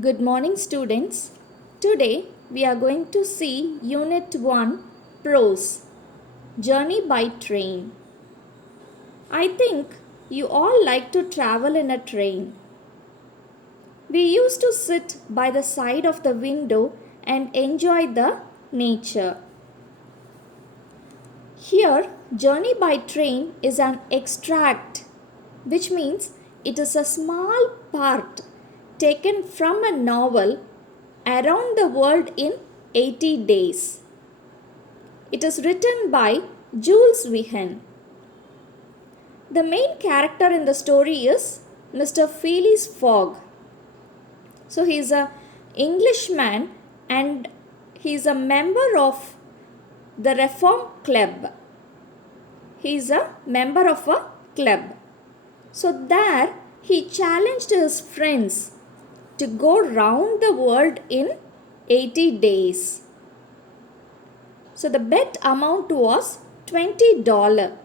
Good morning, students. Today we are going to see Unit 1 Prose Journey by Train. I think you all like to travel in a train. We used to sit by the side of the window and enjoy the nature. Here, Journey by Train is an extract, which means it is a small part taken from a novel Around the World in 80 Days. It is written by Jules Verne. The main character in the story is Mr. Phileas Fogg. So he is a Englishman and he is a member of the Reform Club. He is a member of a club. So there he challenged his friends to go round the world in 80 days. So the bet amount was $20.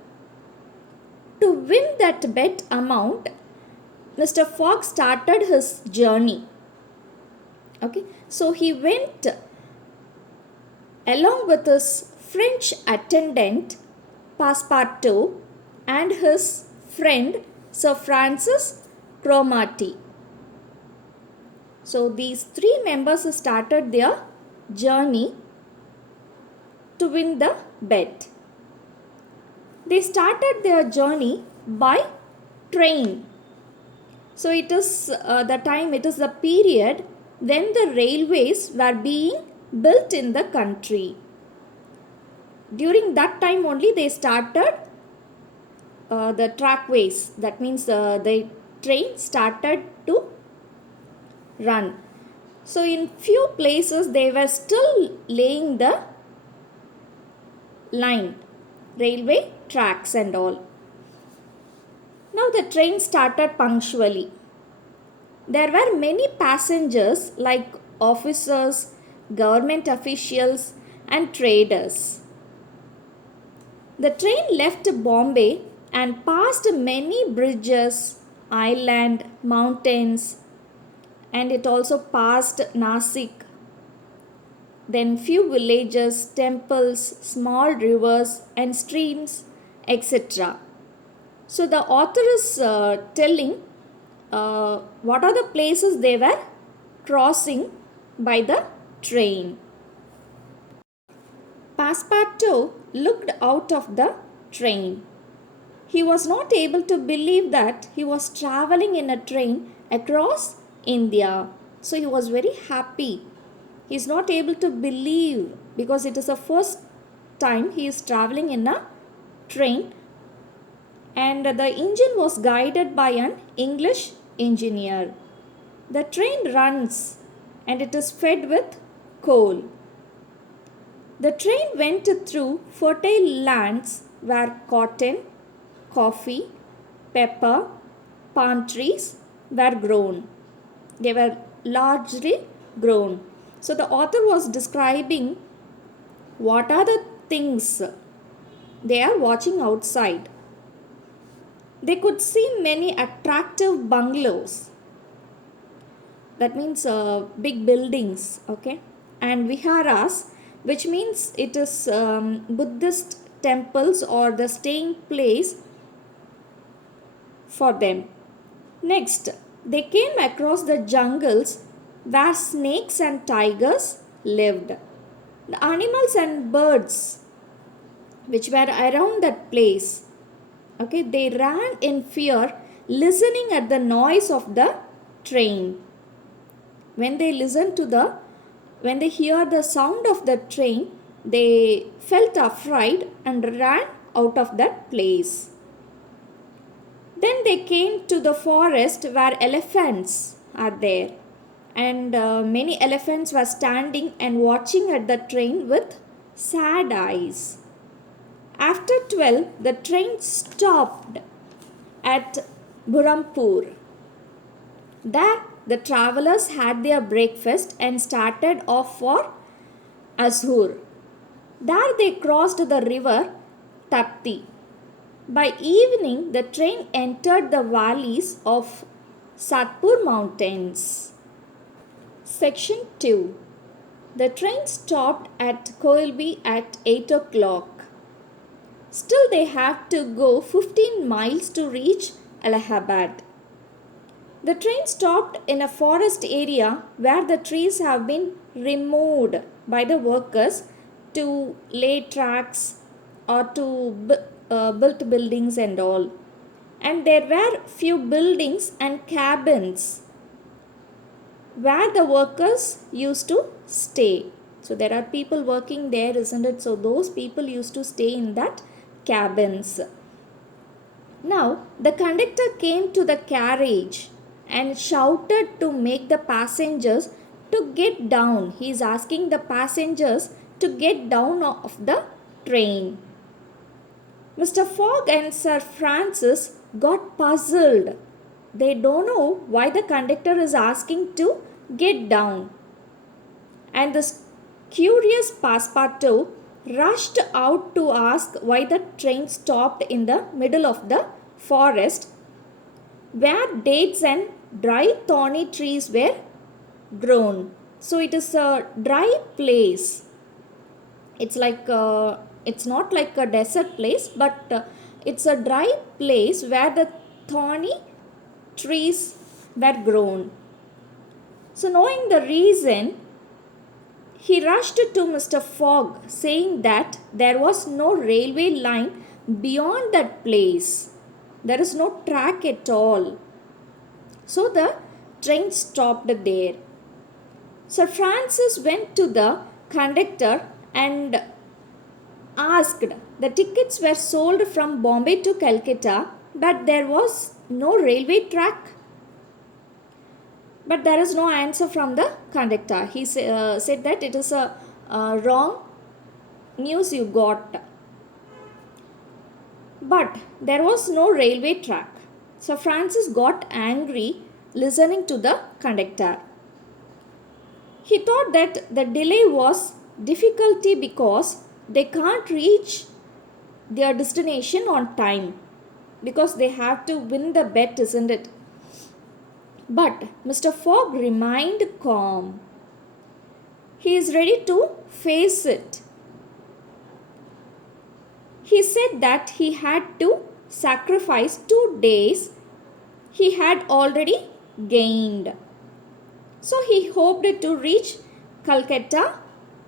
To win that bet amount, Mr. Fogg started his journey. Okay, so he went along with his French attendant Passepartout and his friend Sir Francis Cromarty. So these three members started their journey to win the bet. They started their journey by train. So it is the period when the railways were being built in the country. During that time only they started the trackways. That means the train started to run. So in few places they were still laying the line, railway tracks and all. Now the train started punctually. There were many passengers like officers, government officials and traders. The train left Bombay and passed many bridges, island, mountains, and it also passed Nasik. Then few villages, temples, small rivers and streams, etc. So the author is telling what are the places they were crossing by the train. Passepartout looked out of the train. He was not able to believe that he was traveling in a train across India. So he was very happy. He is not able to believe because it is the first time he is traveling in a train, and the engine was guided by an English engineer. The train runs and it is fed with coal. The train went through fertile lands where cotton, coffee, pepper, palm trees were grown. They were largely grown. So the author was describing what are the things they are watching outside. They could see many attractive bungalows. That means big buildings, okay, and viharas, which means it is Buddhist temples or the staying place for them. Next, they came across the jungles where snakes and tigers lived. The animals and birds which were around that place, okay, they ran in fear, listening at the noise of the train. When they hear the sound of the train, they felt afraid and ran out of that place. Then they came to the forest where elephants are there, and many elephants were standing and watching at the train with sad eyes. After 12, the train stopped at Burhampur. There, the travelers had their breakfast and started off for Azhur. There, they crossed the river Tapti. By evening, the train entered the valleys of Satpur mountains. Section 2. The train stopped at Koilby at 8 o'clock. Still, they have to go 15 miles to reach Allahabad. The train stopped in a forest area where the trees have been removed by the workers to lay tracks or to build buildings and all. And there were few buildings and cabins where the workers used to stay. So there are people working there, isn't it? So those people used to stay in that cabins. Now the conductor came to the carriage and shouted to make the passengers to get down. He is asking the passengers to get down of the train. Mr. Fogg and Sir Francis got puzzled. They don't know why the conductor is asking to get down. And the curious Passepartout rushed out to ask why the train stopped in the middle of the forest where dates and dry thorny trees were grown. So it is a dry place. It's like it's not like a desert place, but it's a dry place where the thorny trees were grown. So knowing the reason, he rushed to Mr. Fogg saying that there was no railway line beyond that place. There is no track at all. So the train stopped there. Sir Francis went to the conductor and asked. The tickets were sold from Bombay to Calcutta, but there was no railway track. But there is no answer from the conductor. He said that it is a wrong news you got. But there was no railway track. So Francis got angry listening to the conductor. He thought that the delay was difficulty because they can't reach their destination on time, because they have to win the bet, isn't it? But Mr. Fogg remained calm. He is ready to face it. He said that he had to sacrifice 2 days he had already gained. So he hoped to reach Calcutta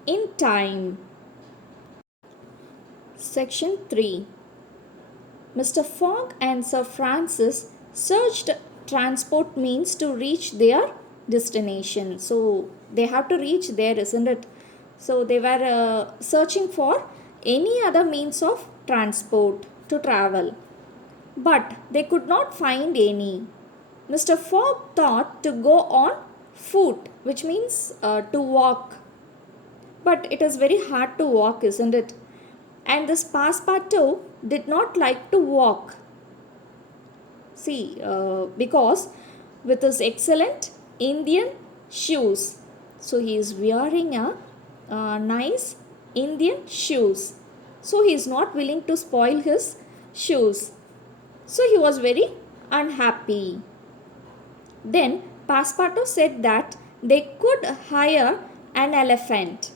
in time. Section 3. Mr. Fogg and Sir Francis searched transport means to reach their destination. So they have to reach there, isn't it? So they were searching for any other means of transport to travel, but they could not find any. Mr. Fogg thought to go on foot, which means to walk, but it is very hard to walk, isn't it? And this Passepartout did not like to walk. See, because with his excellent Indian shoes, so he is wearing a nice Indian shoes. So he is not willing to spoil his shoes. So he was very unhappy. Then Passepartout said that they could hire an elephant.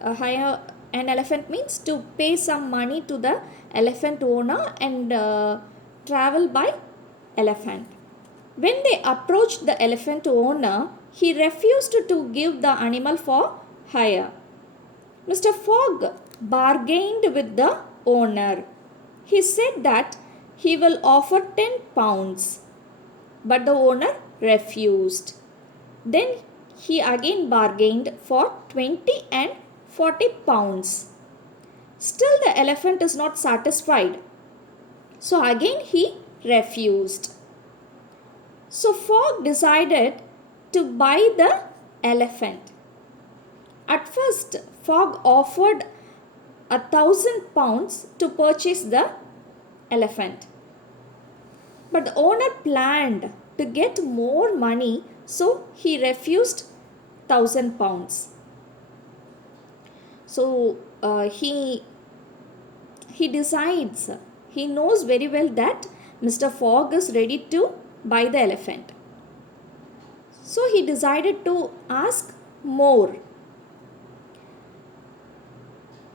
Hire an elephant means to pay some money to the elephant owner and travel by elephant. When they approached the elephant owner, he refused to give the animal for hire. Mr. Fogg bargained with the owner. He said that he will offer 10 pounds, but the owner refused. Then he again bargained for 20 and 40 pounds. Still the elephant is not satisfied. So again he refused. So Fogg decided to buy the elephant. At first, Fogg offered 1,000 pounds to purchase the elephant. But the owner planned to get more money, so he refused 1,000 pounds. So he decides, he knows very well that Mr. Fogg is ready to buy the elephant. So he decided to ask more.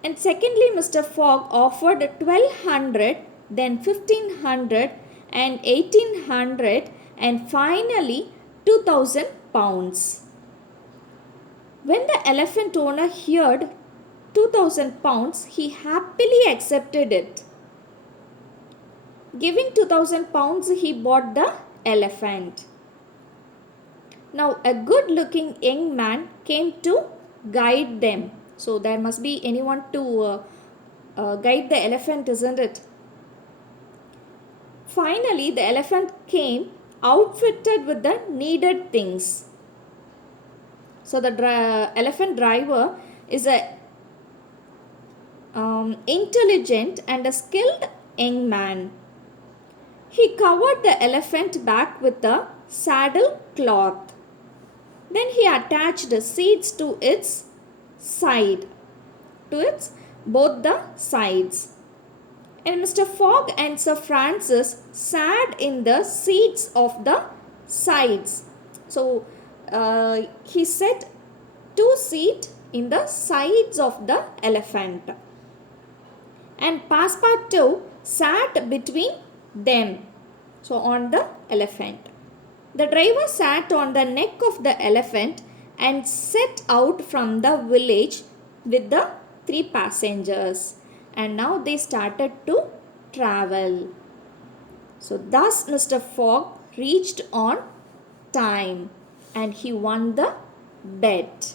And secondly, Mr. Fogg offered 1200, then 1500 and 1800 and finally 2000 pounds. When the elephant owner heard 2000 pounds, he happily accepted it. Giving 2000 pounds, he bought the elephant. Now, a good looking young man came to guide them. So, there must be anyone to guide the elephant, isn't it? Finally, the elephant came outfitted with the needed things. So, the elephant driver is a intelligent and a skilled young man. He covered the elephant back with a saddle cloth. Then he attached the seats to its side, to its both the sides. And Mr. Fogg and Sir Francis sat in the seats of the sides. So he set 2 seats in the sides of the elephant. And Passepartout sat between them. So on the elephant. The driver sat on the neck of the elephant and set out from the village with the 3 passengers. And now they started to travel. So thus Mr. Fogg reached on time and he won the bet.